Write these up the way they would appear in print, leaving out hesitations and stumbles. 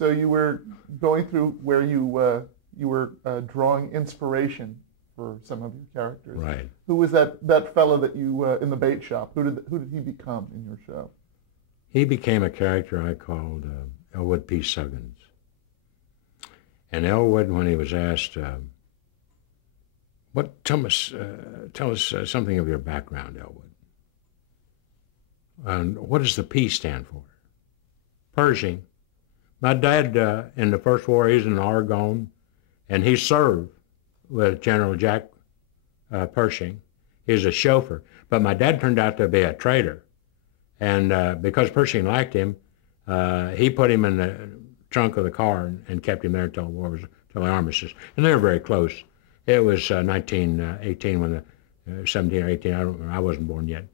So you were going through where you were drawing inspiration for some of your characters. Right. Who was that fellow that you in the bait shop? Who did he become in your show? He became a character I called Elwood P. Suggins. And Elwood, when he was asked, tell us something of your background, Elwood. And what does the P stand for? Pershing. My dad, in the First War, he's in Oregon, and he served with General Jack Pershing. He's a chauffeur. But my dad turned out to be a traitor. And because Pershing liked him, he put him in the trunk of the car and kept him there till the armistice. And they were very close. It was 1918 when 17 or 18, I don't remember, I wasn't born yet.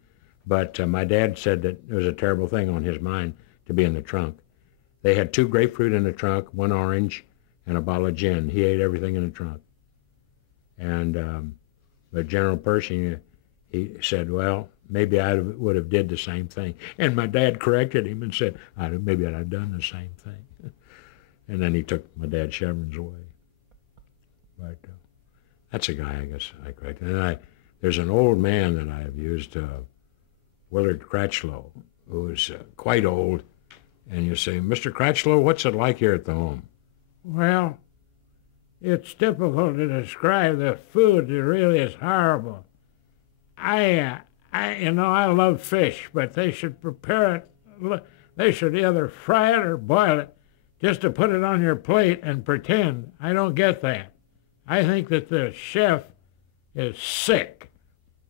But my dad said that it was a terrible thing on his mind to be in the trunk. They had 2 grapefruit in the trunk, 1 orange, and a bottle of gin. He ate everything in the trunk. And but General Pershing, he said, well, maybe I would have did the same thing. And my dad corrected him and said, maybe I'd have done the same thing. And then he took my dad's chevrons away. But that's a guy, I guess, I corrected. And there's an old man that I have used, Willard Cratchlow, who is quite old. And you say, Mr. Cratchlow, what's it like here at the home? Well, it's difficult to describe. The food really is horrible. I love fish, but they should prepare it. They should either fry it or boil it just to put it on your plate and pretend. I don't get that. I think that the chef is sick,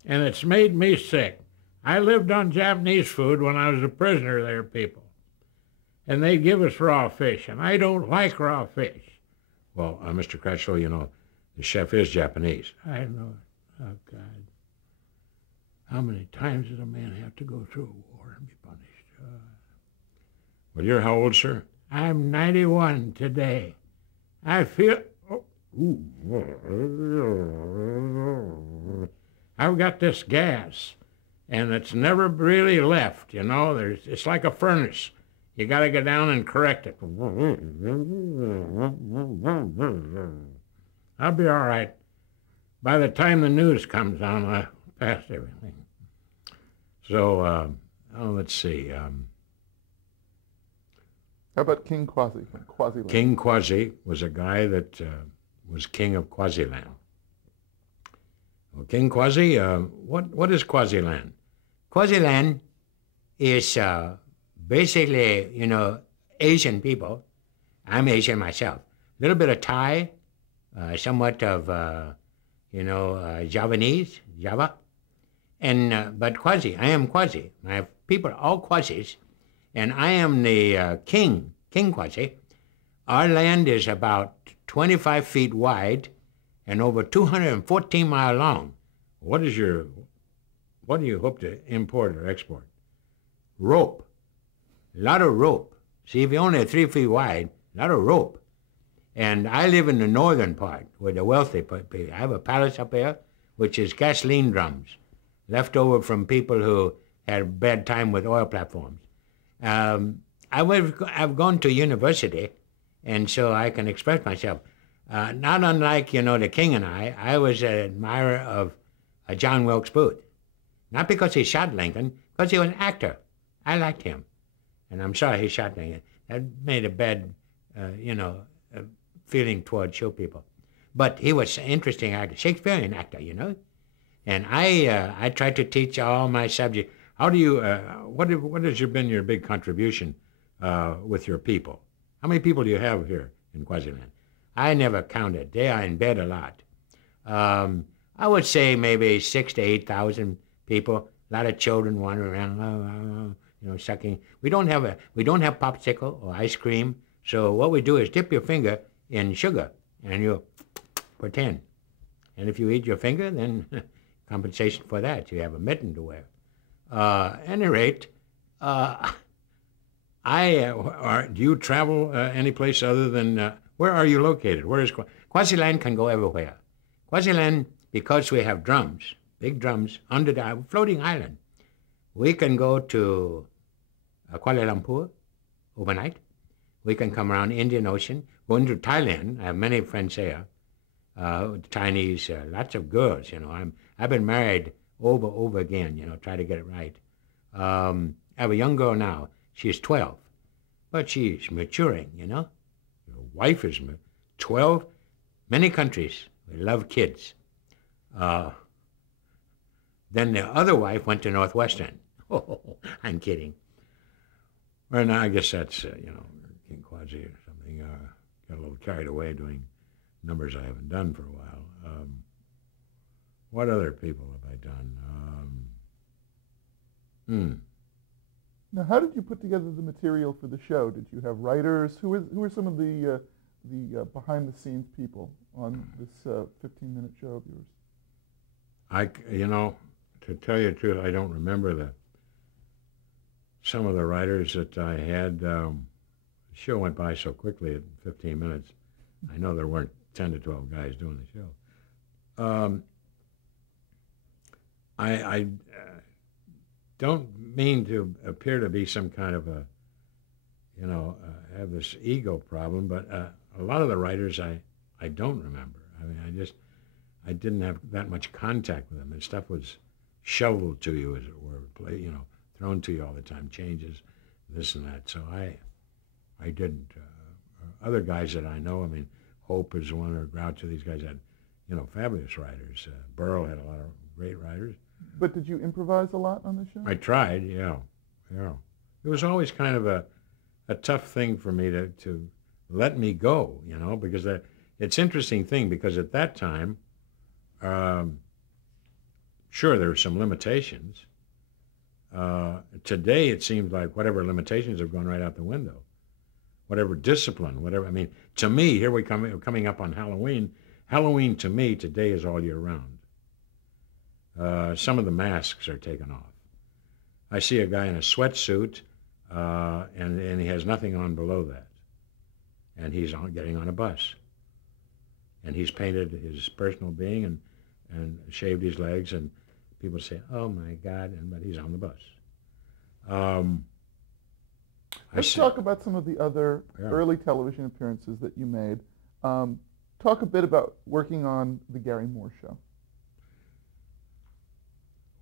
and it's made me sick. I lived on Japanese food when I was a prisoner there, people. And they give us raw fish, and I don't like raw fish. Well, Mr. Cratchlow, you know, the chef is Japanese. I know. Oh, God. How many times does a man have to go through a war and be punished? Well, you're how old, sir? I'm 91 today. I feel... I've got this gas, and it's never really left, you know. It's like a furnace. You got to go down and correct it. I'll be all right. By the time the news comes on, I'll pass everything. So, let's see. How about King Quasi from Quasiland? King Quasi was a guy that was king of Quasiland. Well, King Quasi, what is Quasiland? Quasiland is basically, you know, Asian people. I'm Asian myself. A little bit of Thai, somewhat of, Javanese, Java. And, but Quasi, I am Quasi. My people are all Quasis. And I am the King Quasi. Our land is about 25 feet wide and over 214 miles long. What do you hope to import or export? Rope. A lot of rope. See, if you're only 3 feet wide, a lot of rope. And I live in the northern part where the wealthy people. I have a palace up there, which is gasoline drums, left over from people who had a bad time with oil platforms. I've gone to university, and so I can express myself. Not unlike, you know, the king and I was an admirer of John Wilkes Booth. Not because he shot Lincoln, because he was an actor. I liked him. And I'm sorry he shot Lincoln. That made a bad, feeling toward show people. But he was an interesting actor, Shakespearean actor, you know. And I tried to teach all my subjects. How do you, what has been your big contribution with your people? How many people do you have here in Quasiland? I never counted. They are in bed a lot. I would say maybe 6,000 to 8,000 people. A lot of children wandering around, sucking. We don't have popsicle or ice cream. So what we do is dip your finger in sugar, and you pretend. And if you eat your finger, then compensation for that. You have a mitten to wear. At any rate, do you travel any place other than, where are you located? Where is Quasiland can go everywhere. Quasiland, because we have drums, big drums, under the floating island, we can go to Kuala Lumpur overnight. We can come around Indian Ocean, go into Thailand. I have many friends there, Chinese, lots of girls. I've been married over again. Try to get it right. I have a young girl now. She's 12, but she's maturing. Your wife is 12. Many countries we love kids. Then the other wife went to Northwestern. Oh, I'm kidding. Well, now I guess that's, King Quasi or something. Got a little carried away doing numbers I haven't done for a while. What other people have I done? Now, how did you put together the material for the show? Did you have writers? Who were some of the behind-the-scenes people on this 15-minute show of yours? To tell you the truth, I don't remember some of the writers that I had. The show went by so quickly at 15 minutes. I know there weren't 10 to 12 guys doing the show. I don't mean to appear to be some kind of have this ego problem, but a lot of the writers I don't remember. I mean, I didn't have that much contact with them, and stuff was shoveled to you, as it were, thrown to you all the time, changes, this and that. So I didn't. Other guys that I know, Hope is one, or Groucho, these guys had, fabulous writers. Burl had a lot of great writers. But did you improvise a lot on the show? I tried, yeah. It was always kind of a tough thing for me to let me go, because it's an interesting thing, because at that time, sure, there were some limitations. Today, it seems like whatever limitations have gone right out the window. Whatever discipline, whatever. To me, here we're coming up on Halloween. Halloween, to me, today is all year round. Some of the masks are taken off. I see a guy in a sweatsuit, and he has nothing on below that. And he's getting on a bus. And he's painted his personal being and shaved his legs, and people say, "Oh my God!" But he's on the bus. Let's talk about some of the other early television appearances that you made. Talk a bit about working on the Garry Moore Show.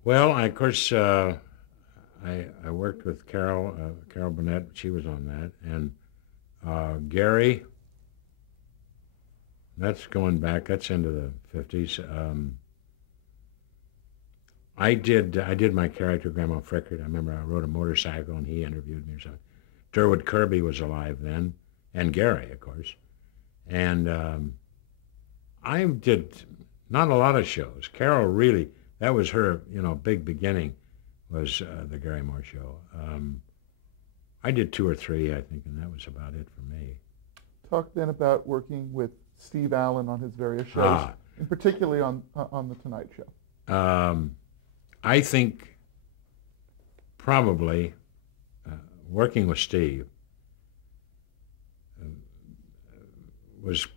Well, of course, I worked with Carol Burnett. She was on that, and Garry. That's going back. That's into the 50s. I did my character, Grandma Frickert. I remember I rode a motorcycle and he interviewed me or something. Durward Kirby was alive then, and Garry, of course. And I did not a lot of shows. Carol really, that was her, big beginning, was the Garry Moore Show. I did 2 or 3, I think, and that was about it for me. Talk then about working with Steve Allen on his various shows, and particularly on The Tonight Show. I think probably working with Steve was,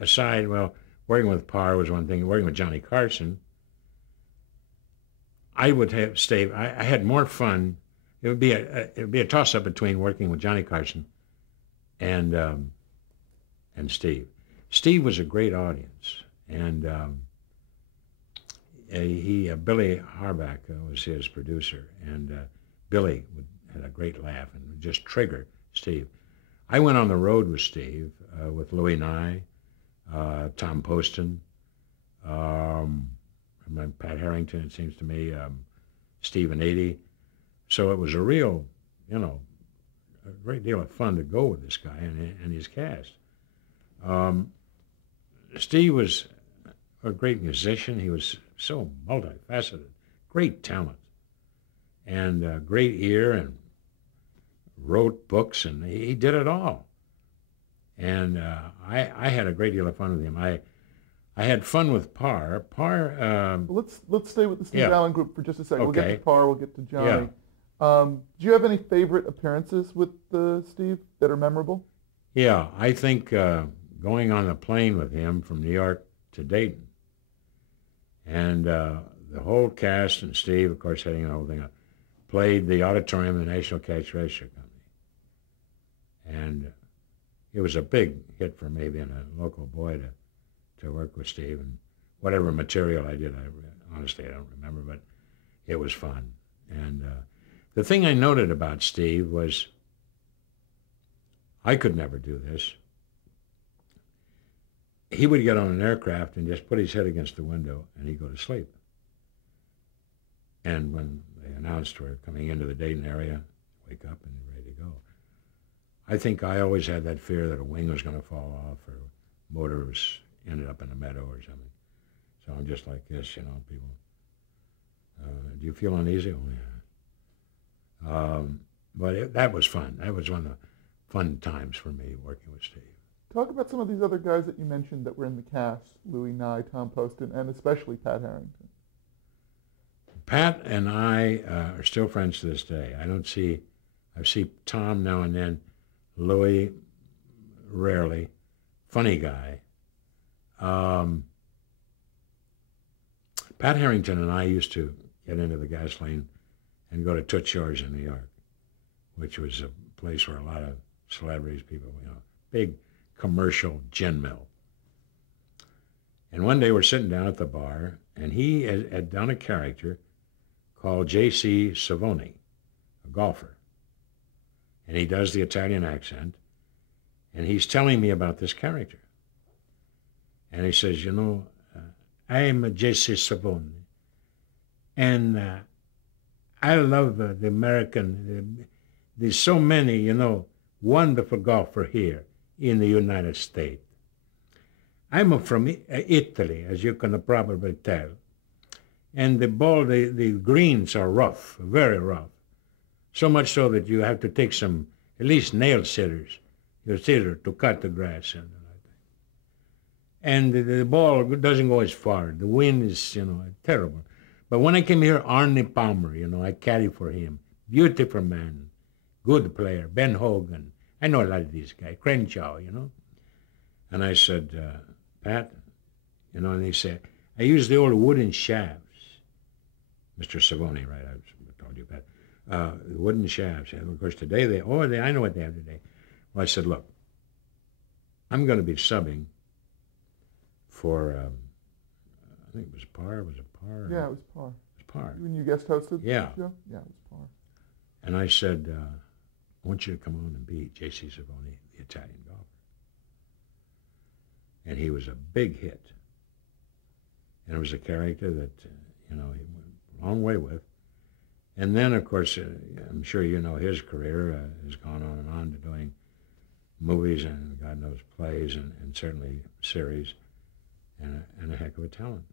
aside, working with Parr was one thing, working with Johnny Carson, I would have Steve. I had more fun. It would be a toss-up between working with Johnny Carson and Steve. Steve was a great audience, and Billy Harbach was his producer, and Billy had a great laugh and would just trigger Steve. I went on the road with Steve, with Louis Nye, Tom Poston, Pat Harrington, it seems to me, Stephen Adie. So it was a real, a great deal of fun to go with this guy and his cast. Steve was a great musician. He was so multifaceted, great talent, and great ear, and wrote books, and he did it all. And I had a great deal of fun with him. I had fun with Parr. Parr. Let's stay with the Steve Allen group for just a second. Okay. We'll get to Parr. We'll get to Johnny. Yeah. Do you have any favorite appearances with Steve that are memorable? Yeah, I think going on the plane with him from New York to Dayton, and the whole cast and Steve, of course, heading the whole thing up, played the auditorium of the National Cash Register Company. And it was a big hit for me being a local boy to work with Steve. And whatever material I did, honestly, I don't remember, but it was fun. And the thing I noted about Steve was I could never do this. He would get on an aircraft and just put his head against the window and he'd go to sleep. And when they announced we're coming into the Dayton area, wake up and ready to go. I think I always had that fear that a wing was going to fall off or motors ended up in a meadow or something. So I'm just like this, you know, people. Do you feel uneasy? Oh, yeah. But that was fun. That was one of the fun times for me working with Steve. Talk about some of these other guys that you mentioned that were in the cast, Louis Nye, Tom Poston, and especially Pat Harrington. Pat and I are still friends to this day. I see Tom now and then, Louis rarely, funny guy. Pat Harrington and I used to get into the gasoline and go to Toots Shor's in New York, which was a place where a lot of celebrities, people, you know, big commercial gin mill. And one day we're sitting down at the bar, and he had done a character called J.C. Savoni, a golfer. And he does the Italian accent, and he's telling me about this character. And he says, you know, I'm J.C. Savoni, and I love the American. There's so many, you know, wonderful golfer here in the United States. I'm from Italy, as you can probably tell. And the ball, the greens are rough, very rough. So much so that you have to take some, at least nail scissors to cut the grass. And the ball doesn't go as far. The wind is, you know, terrible. But when I came here, Arnie Palmer, you know, I caddy for him. Beautiful man, good player, Ben Hogan. I know a lot of these guys, Crenshaw, you know. And I said, Pat, you know, and he said, I use the old wooden shafts. Mr. Savoni, right, I told you, Pat. Wooden shafts. And of course, today I know what they have today. Well, I said, look, I'm going to be subbing for, I think it was Parr. Was it Parr? Yeah, it was Parr. It was Parr. When you guest hosted Yeah. the show? Yeah, it was Parr. And I said, I want you to come on and be J.C. Savoni, the Italian golfer. And he was a big hit. And it was a character that, you know, he went a long way with. And then, of course, I'm sure you know his career has gone on and on to doing movies and God knows plays and certainly series and a heck of a talent.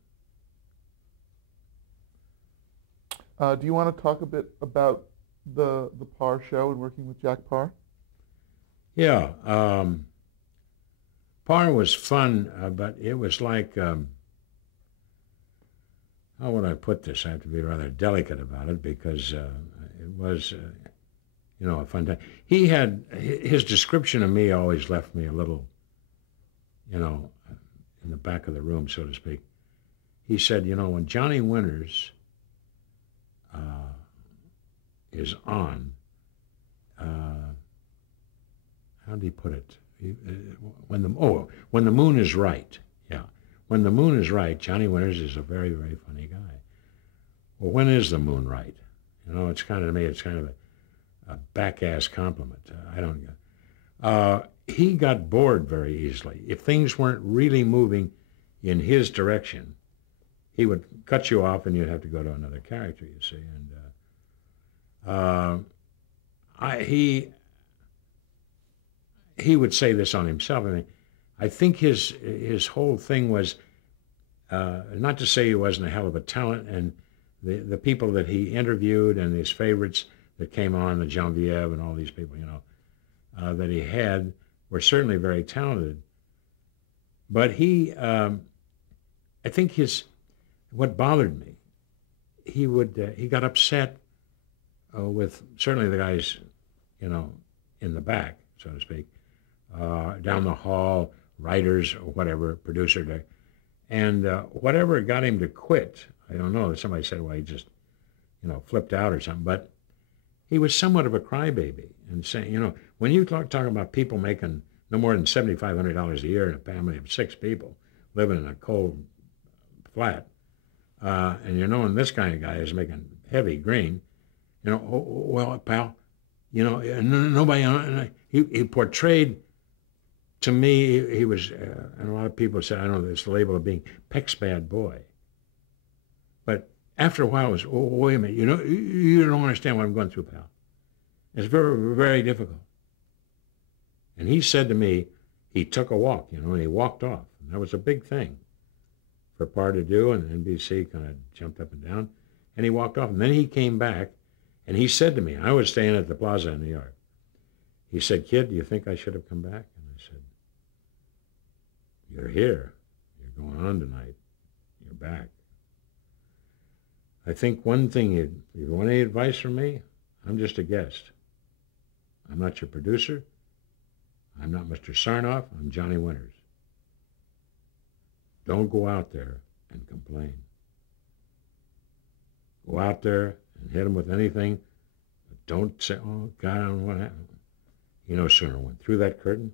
Do you want to talk a bit about the Parr show and working with Jack Parr? Yeah. Parr was fun, but it was like, how would I put this? I have to be rather delicate about it because it was, you know, a fun time. He had, his description of me always left me a little, you know, in the back of the room, so to speak. He said, you know, when Johnny Winters is on, how did he put it? When the moon is right, yeah. When the moon is right, Johnny Winters is a very, very funny guy. Well, when is the moon right? You know, it's kind of, to me, it's kind of a back-ass compliment. I don't. He got bored very easily. If things weren't really moving in his direction, he would cut you off and you'd have to go to another character, you see. And he would say this on himself. I mean, I think his whole thing was, not to say he wasn't a hell of a talent, and the people that he interviewed and his favorites that came on, the Genevieve and all these people, you know, that he had were certainly very talented. But he, I think what bothered me, he got upset with certainly the guys, you know, in the back, so to speak, down the hall, writers or whatever, producer day. And whatever got him to quit, I don't know. Somebody said, well, he just, you know, flipped out or something. But he was somewhat of a crybaby and saying, you know, when you talk about people making no more than $7,500 a year in a family of 6 people living in a cold flat, and you're knowing this kind of guy is making heavy green, you know, well, pal, you know, nobody, he portrayed, to me, he was, and a lot of people said, I don't know, this label of being Peck's bad boy. But after a while, it was, oh, wait a minute, you know, you don't understand what I'm going through, pal. It's very, very difficult. And he said to me, he took a walk, you know, and he walked off. And that was a big thing for Parr to do, and NBC kind of jumped up and down. And he walked off. And then he came back, and he said to me, I was staying at the Plaza in New York. He said, kid, do you think I should have come back? And I said, you're here. You're going on tonight. You're back. I think one thing, if you want any advice from me, I'm just a guest. I'm not your producer. I'm not Mr. Sarnoff. I'm Johnny Winters. Don't go out there and complain. Go out there and hit them with anything. But don't say, oh, God, I don't know what happened. You no sooner went through that curtain.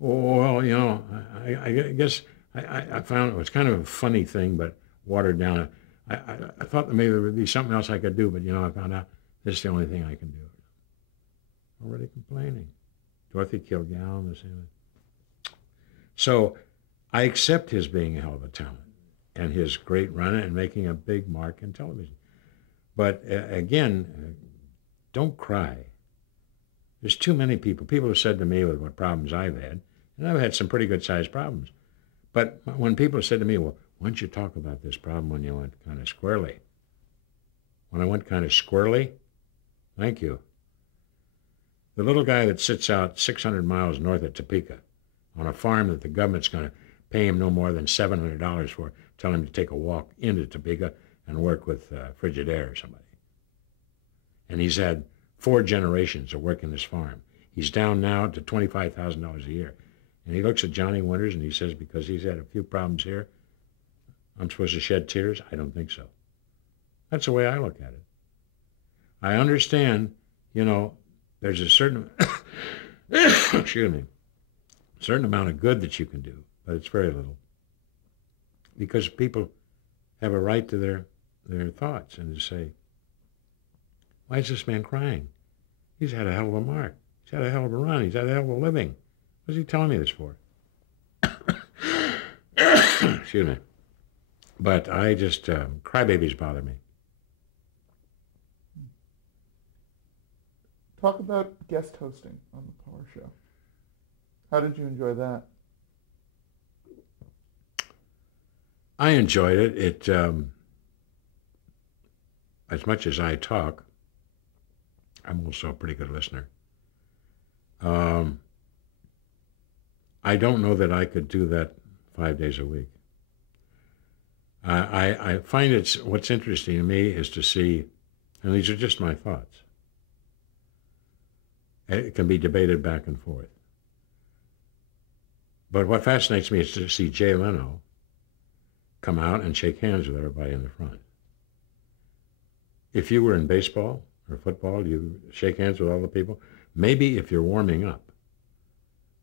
Oh, well, you know, I guess I found it was kind of a funny thing, but watered down. I thought that maybe there would be something else I could do, but, you know, I found out this is the only thing I can do. Already complaining. Dorothy Kilgallen, the same. So I accept his being a hell of a talent and his great run and making a big mark in television. But again, don't cry. There's too many people. People have said to me with what problems I've had, and I've had some pretty good-sized problems. But when people have said to me, well, why don't you talk about this problem when you went kind of squarely? When I went kind of squarely, thank you. The little guy that sits out 600 miles north of Topeka on a farm that the government's going to pay him no more than $700 for, tell him to take a walk into Topeka and work with Frigidaire or somebody. And he's had 4 generations of working this farm. He's down now to $25,000 a year. And he looks at Johnny Winters and he says, because he's had a few problems here, I'm supposed to shed tears? I don't think so. That's the way I look at it. I understand, you know, there's a certain, excuse me, certain amount of good that you can do, but it's very little. Because people have a right to their thoughts and to say, why is this man crying? He's had a hell of a mark. He's had a hell of a run. He's had a hell of a living. What's he telling me this for? Excuse me. But I just, crybabies bother me. Talk about guest hosting on the Parr Show. How did you enjoy that? I enjoyed it. It, as much as I talk, I'm also a pretty good listener. I don't know that I could do that 5 days a week. I find what's interesting to me is to see, and these are just my thoughts. It can be debated back and forth. But what fascinates me is to see Jay Leno come out and shake hands with everybody in the front. If you were in baseball or football, you shake hands with all the people. Maybe if you're warming up.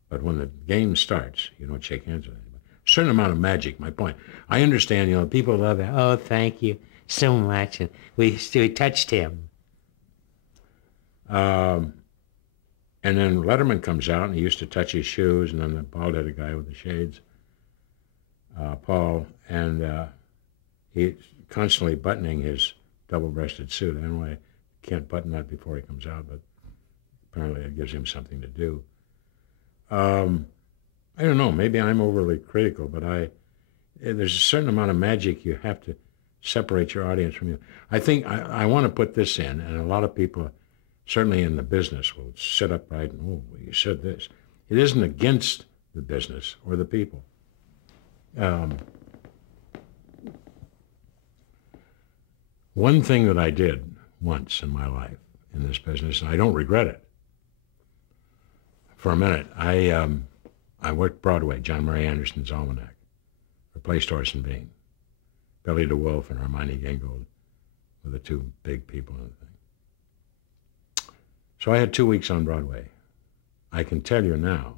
But when the game starts, you don't shake hands with anybody. A certain amount of magic, my point. I understand, you know, people love it. Oh, thank you so much. And we touched him. And then Letterman comes out, and he used to touch his shoes, and then the bald-headed guy with the shades, Paul, and he's constantly buttoning his double-breasted suit. I don't know why he can't button that before he comes out, but apparently it gives him something to do. I don't know, maybe I'm overly critical, but there's a certain amount of magic you have to separate your audience from you. I think I want to put this in, and a lot of people, certainly in the business, will sit upright and, oh, well, you said this. It isn't against the business or the people. One thing that I did once in my life in this business, and I don't regret it, for a minute, I worked Broadway, John Murray Anderson's Almanac, replaced Orson Bean. Billy DeWolf and Hermione Gingold were the 2 big people in the thing. So I had 2 weeks on Broadway I can tell you now,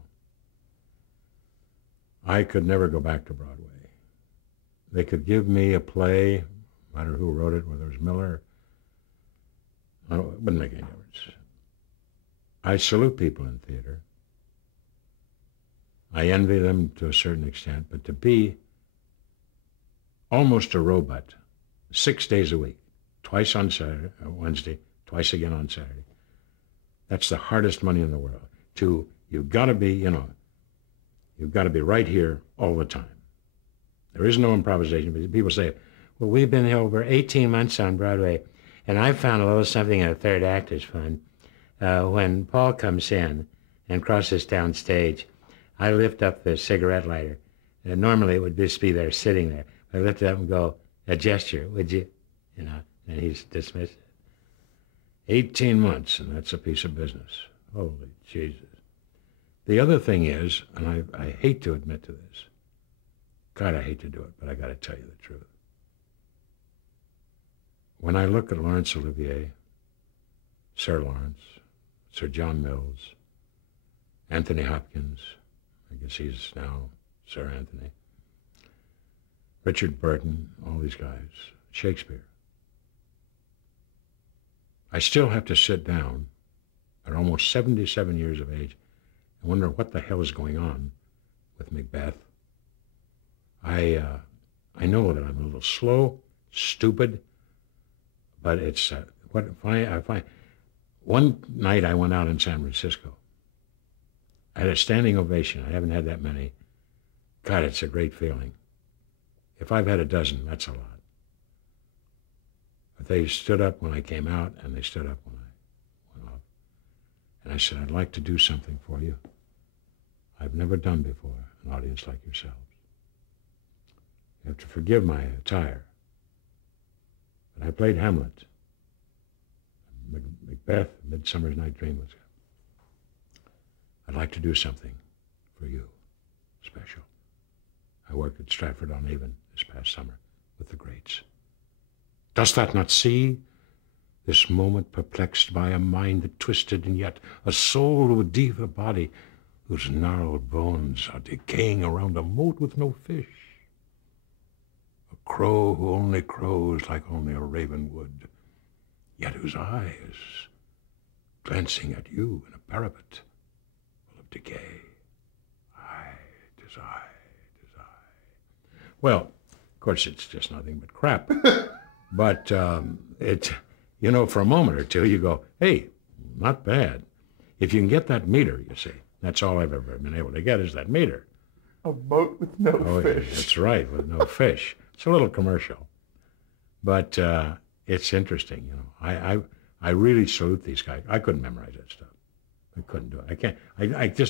I could never go back to Broadway. They could give me a play, no matter who wrote it, whether it was Miller, it wouldn't make any difference. I salute people in theater. I envy them to a certain extent, but to be almost a robot 6 days a week, twice on Saturday, Wednesday, twice again on Saturday, that's the hardest money in the world. You've got to be, you've got to be right here all the time. There is no improvisation. People say, well, we've been here over 18 months on Broadway, and I found a little something in the third act is fun. When Paul comes in and crosses down stage, I lift up the cigarette lighter. Normally it would just be there sitting there. I lift it up and go, a gesture, would you? And he's dismissed. 18 months, and that's a piece of business. Holy Jesus. The other thing is, and I hate to admit to this, God, I hate to do it, but I got to tell you the truth. When I look at Laurence Olivier, Sir Lawrence, Sir John Mills, Anthony Hopkins, I guess he's now Sir Anthony, Richard Burton, all these guys, Shakespeare. I still have to sit down at almost 77 years of age and wonder what the hell is going on with Macbeth. I know that I'm a little slow, stupid, but it's what I find. One night I went out in San Francisco. I had a standing ovation. I haven't had that many. God, it's a great feeling. If I've had a dozen, that's a lot. But they stood up when I came out, and they stood up when I went off. And I said, I'd like to do something for you I've never done before, an audience like yourselves. You have to forgive my attire. But I played Hamlet. Macbeth, Midsummer's Night Dream was. I'd like to do something for you, special. I worked at Stratford-on-Avon this past summer with the greats. Dost thou not see? This moment perplexed by a mind that twisted, and yet a soul with deep a body, whose gnarled bones are decaying around a moat with no fish. A crow who only crows like only a raven would, yet whose eye is glancing at you in a parapet full of decay. Aye, 'tis I, 'tis I. Well, of course, it's just nothing but crap. But for a moment or two, you go, hey, not bad. If you can get that meter, you see, that's all I've ever been able to get is that meter. A boat with no fish. Yeah, that's right, with no fish. It's a little commercial. But it's interesting, I really salute these guys. I couldn't memorize that stuff. I couldn't do it. I can't.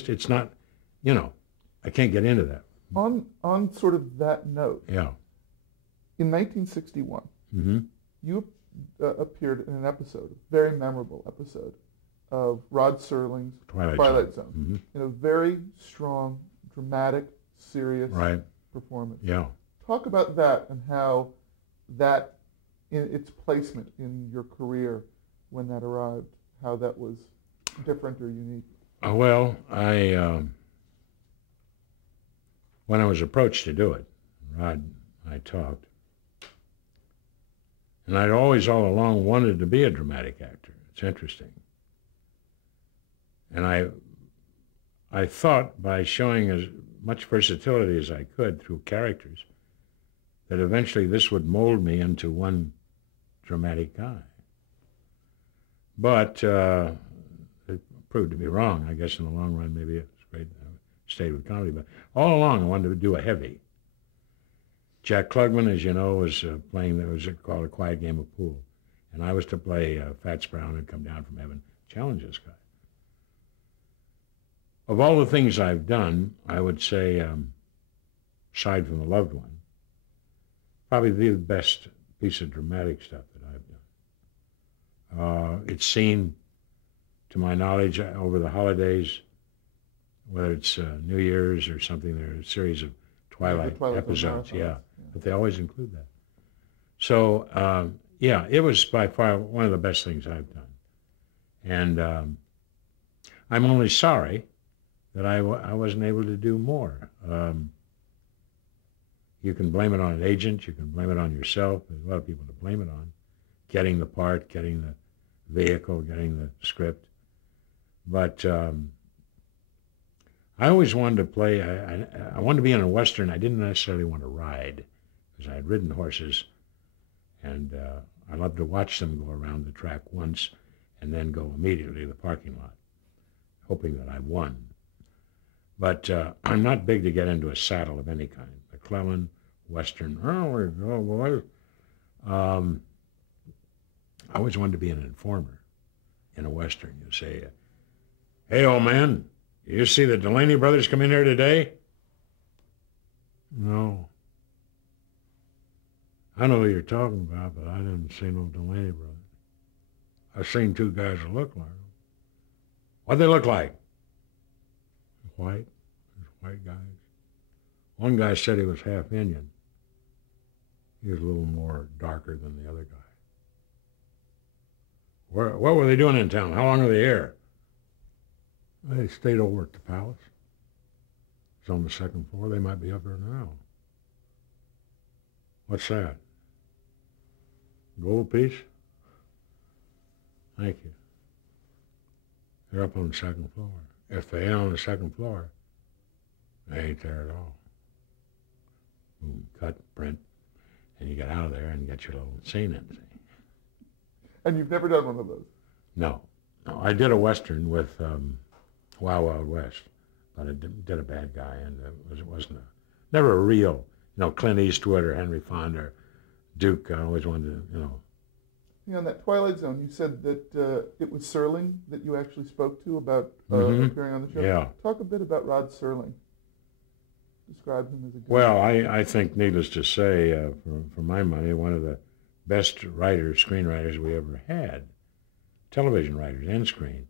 It's not, I can't get into that. On sort of that note. Yeah. In 1961, mm-hmm. you appeared in an episode, a very memorable episode, of Rod Serling's Twilight Zone, mm-hmm. in a very strong, dramatic, serious performance. Yeah. Talk about that and how that, in its placement in your career when that arrived, how that was different or unique. Well, when I was approached to do it, Rod and I talked, and I'd always all along wanted to be a dramatic actor. It's interesting. And I thought by showing as much versatility as I could through characters that eventually this would mold me into one dramatic guy. But it proved to be wrong. I guess in the long run, maybe it's great. I stayed with comedy. But all along, I wanted to do a heavy. Jack Klugman, as you know, was playing, it was called A Quiet Game of Pool. And I was to play Fats Brown and come down from heaven, challenge this guy. Of all the things I've done, I would say, aside from The Loved One, probably the best piece of dramatic stuff that I've done. It's seen, to my knowledge, over the holidays, whether it's New Year's or something, there are a series of Twilight episodes, yeah, but they always include that. So, it was by far one of the best things I've done. And I'm only sorry that I wasn't able to do more. You can blame it on an agent. You can blame it on yourself. There's a lot of people to blame it on. Getting the part, getting the vehicle, getting the script. But I always wanted to play, I wanted to be in a Western. I didn't necessarily want to ride, because I had ridden horses, and I loved to watch them go around the track once and then go immediately to the parking lot, hoping that I won. But I'm not big to get into a saddle of any kind. McClellan, Western, oh, we go, boys. I always wanted to be an informer in a Western. You say, hey, old man, you see the Delaney brothers come in here today? No. I know who you're talking about, but I didn't see no Delaney brothers. I seen two guys that look like them. What'd they look like? White. White guys. One guy said he was half Indian. He was a little more darker than the other guy. What were they doing in town? How long are they here? They stayed over at the palace. It's on the second floor. They might be up there now. What's that? Gold piece? Thank you. They're up on the second floor. If they ain't on the second floor, they ain't there at all. Boom, cut, print, and you get out of there and get your little scene in. See? And you've never done one of those? No. I did a Western with Wild Wild West, but I did a bad guy, and it wasn't never a real, Clint Eastwood or Henry Fonda or Duke. I always wanted to, On that Twilight Zone, you said that it was Serling that you actually spoke to about appearing on the show. Yeah. Talk a bit about Rod Serling. Describe him as a guy. Well, I think, needless to say, for my money, one of the best writers, screenwriters we ever had, television writers and screen.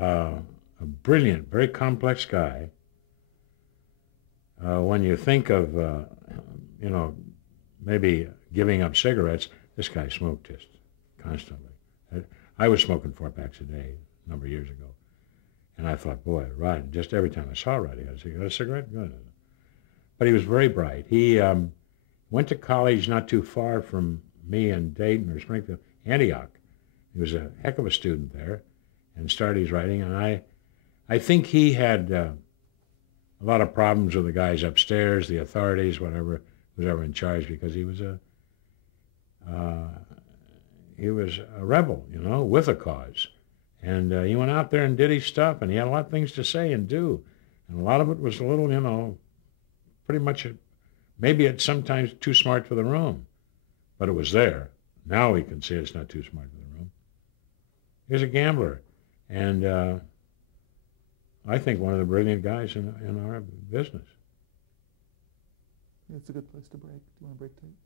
A brilliant, very complex guy. When you think of, maybe giving up cigarettes, this guy smoked just constantly. I was smoking 4 packs a day a number of years ago. And I thought, boy, Rod, just every time I saw Rod, he got a cigarette? Good. But he was very bright. He went to college not too far from me in Dayton or Springfield, Antioch. He was a heck of a student there and started his writing. And I think he had a lot of problems with the guys upstairs, the authorities, whatever, was ever in charge, because he was a rebel, with a cause. And he went out there and did his stuff, and he had a lot of things to say and do. And a lot of it was a little, pretty much, maybe it's sometimes too smart for the room. But it was there. Now we can see it's not too smart for the room. He was a gambler. And I think one of the brilliant guys in our business. It's a good place to break. Do you want to break tape?